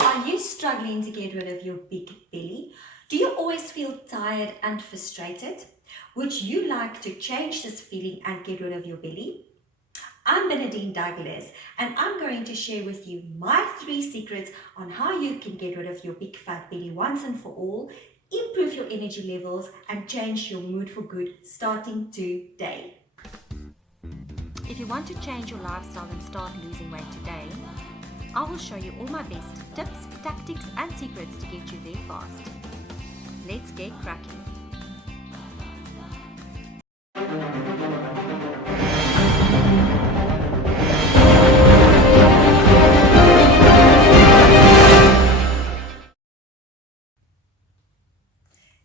Are you struggling to get rid of your big belly? Do you always feel tired and frustrated? Would you like to change this feeling and get rid of your belly? I'm Bernadine Douglas, and I'm going to share with you my 3 secrets on how you can get rid of your big fat belly once and for all, improve your energy levels, and change your mood for good starting today. If you want to change your lifestyle and start losing weight today, I will show you all my best tips, tactics, and secrets to get you there fast. Let's get cracking.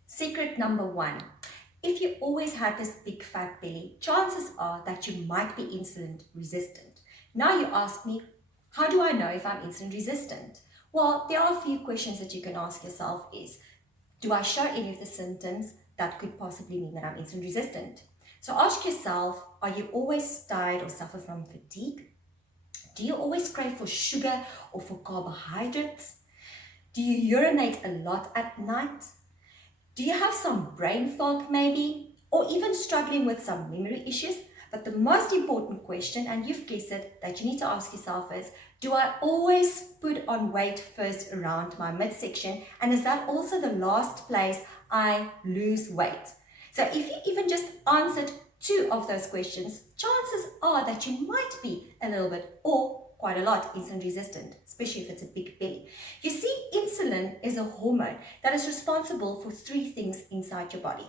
Secret number 1. If you always had this big fat belly, chances are that you might be insulin resistant. Now you ask me, how do I know if I'm insulin resistant? Well, there are a few questions that you can ask yourself is, do I show any of the symptoms that could possibly mean that I'm insulin resistant? So ask yourself, are you always tired or suffer from fatigue? Do you always crave for sugar or for carbohydrates? Do you urinate a lot at night? Do you have some brain fog maybe? Or even struggling with some memory issues? But the most important question, and you've guessed it, that you need to ask yourself is, do I always put on weight first around my midsection? And is that also the last place I lose weight? So if you even just answered 2 of those questions, chances are that you might be a little bit or quite a lot insulin resistant, especially if it's a big belly. You see, insulin is a hormone that is responsible for 3 things inside your body.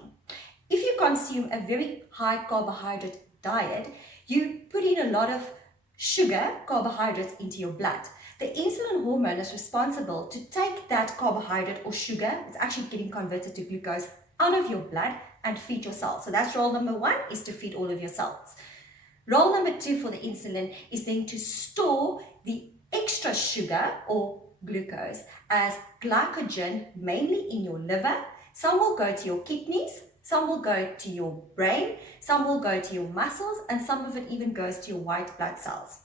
If you consume a very high carbohydrate diet, you put in a lot of sugar, carbohydrates into your blood. The insulin hormone is responsible to take that carbohydrate or sugar, it's actually getting converted to glucose, out of your blood and feed your cells. So that's role number 1, is to feed all of your cells. Role number 2 for the insulin is then to store the extra sugar or glucose as glycogen, mainly in your liver. Some will go to your kidneys, some will go to your brain, some will go to your muscles, and some of it even goes to your white blood cells.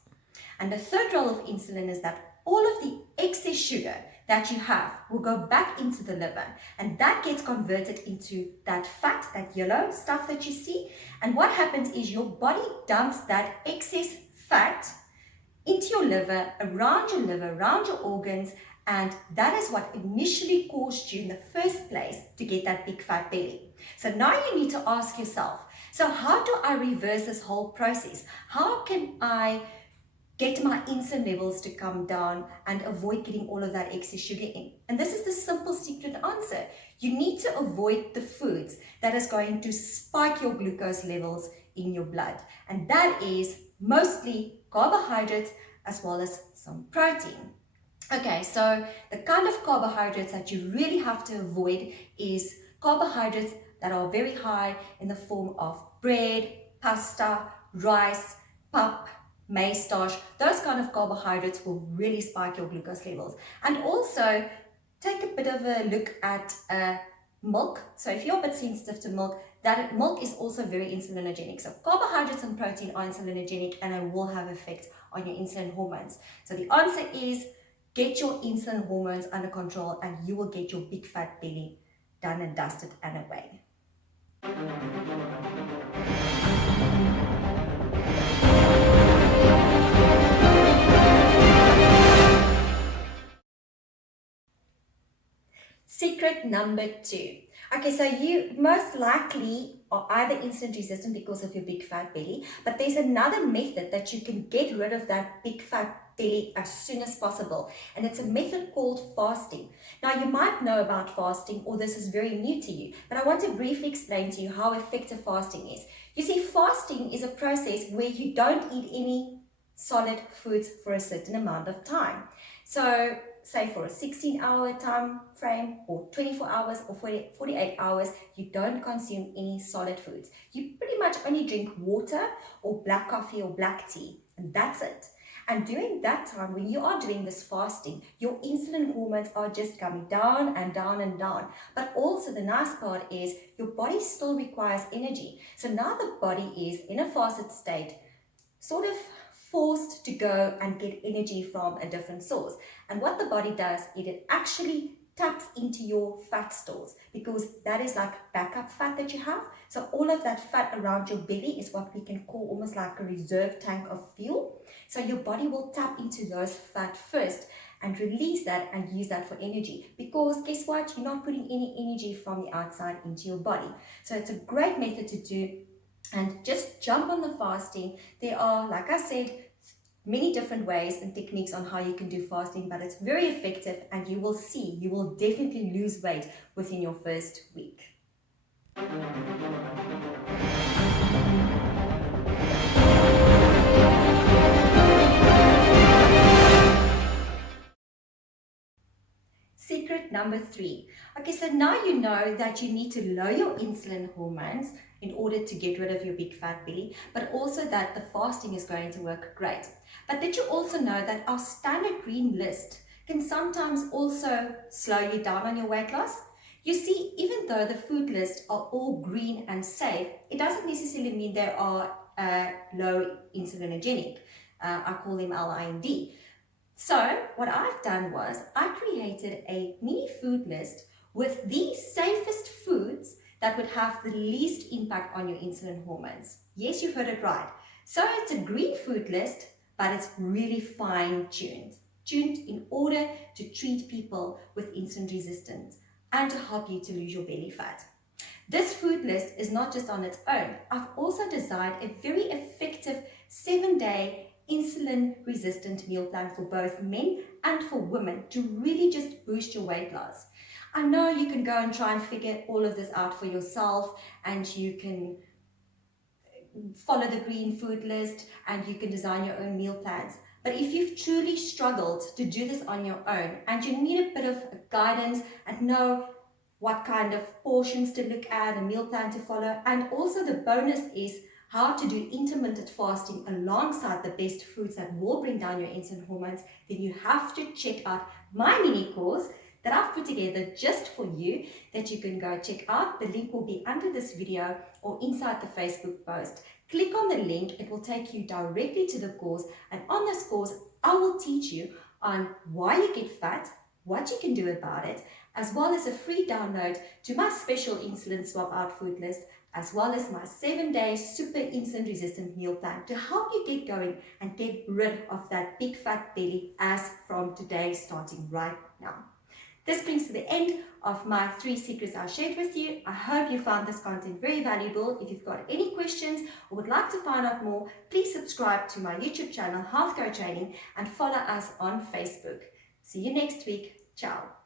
And the third role of insulin is that all of the excess sugar that you have will go back into the liver, and that gets converted into that fat, that yellow stuff that you see. And what happens is your body dumps that excess fat into your liver, around your organs, and that is what initially caused you in the first place to get that big fat belly. So now you need to ask yourself, so how do I reverse this whole process? How can I get my insulin levels to come down and avoid getting all of that excess sugar in? And this is the simple secret answer. You need to avoid the foods that is going to spike your glucose levels in your blood. And that is mostly carbohydrates as well as some protein. Okay, so the kind of carbohydrates that you really have to avoid is carbohydrates that are very high in the form of bread, pasta, rice, pap, maize starch. Those kind of carbohydrates will really spike your glucose levels. And also take a bit of a look at milk. So if you're a bit sensitive to milk, that milk is also very insulinogenic. So carbohydrates and protein are insulinogenic, and it will have effect on your insulin hormones. So the answer is, get your insulin hormones under control and you will get your big fat belly done and dusted and away. Secret number 2. Okay, so you most likely are either insulin resistant because of your big fat belly, but there's another method that you can get rid of that big fat belly as soon as possible, and it's a method called fasting. Now you might know about fasting, or this is very new to you, but I want to briefly explain to you how effective fasting is. You see, fasting is a process where you don't eat any solid foods for a certain amount of time. So say for a 16-hour time frame, or 24 hours, or 48 hours, you don't consume any solid foods. You pretty much only drink water or black coffee or black tea, and that's it. And during that time, when you are doing this fasting, your insulin hormones are just coming down and down and down. But also the nice part is your body still requires energy. So now the body is in a fasted state, sort of forced to go and get energy from a different source. And what the body does, it actually taps into your fat stores, because that is like backup fat that you have. So all of that fat around your belly is what we can call almost like a reserve tank of fuel. So your body will tap into those fat first and release that and use that for energy, because guess what, you're not putting any energy from the outside into your body. So it's a great method to do, and just jump on the fasting. There are, like I said, many different ways and techniques on how you can do fasting, but it's very effective, and you will see, you will definitely lose weight within your first week. Secret number 3. Okay, so now you know that you need to lower your insulin hormones in order to get rid of your big fat belly, but also that the fasting is going to work great. But did you also know that our standard green list can sometimes also slow you down on your weight loss? You see, even though the food lists are all green and safe, it doesn't necessarily mean they are low insulinogenic. I call them LIND. So what I've done was I created a mini food list with the safest foods that would have the least impact on your insulin hormones. Yes, you heard it right. So it's a green food list, but it's really fine-tuned in order to treat people with insulin resistance and to help you to lose your belly fat. This food list is not just on its own. I've also designed a very effective 7-day insulin resistant meal plan for both men and for women to really just boost your weight loss. I know you can go and try and figure all of this out for yourself, and you can follow the green food list and you can design your own meal plans. But if you've truly struggled to do this on your own and you need a bit of guidance and know what kind of portions to look at, a meal plan to follow, and also the bonus is how to do intermittent fasting alongside the best foods that will bring down your insulin hormones, then you have to check out my mini course that I've put together just for you, that you can go check out. The link will be under this video or inside the Facebook post. Click on the link, it will take you directly to the course, and on this course I will teach you on why you get fat, what you can do about it, as well as a free download to my special insulin swap out food list, as well as my 7-day super insulin resistant meal plan to help you get going and get rid of that big fat belly as from today, starting right now. This brings to the end of my 3 secrets I shared with you. I hope you found this content very valuable. If you've got any questions or would like to find out more, please subscribe to my YouTube channel, Health Go Training, and follow us on Facebook. See you next week. Ciao.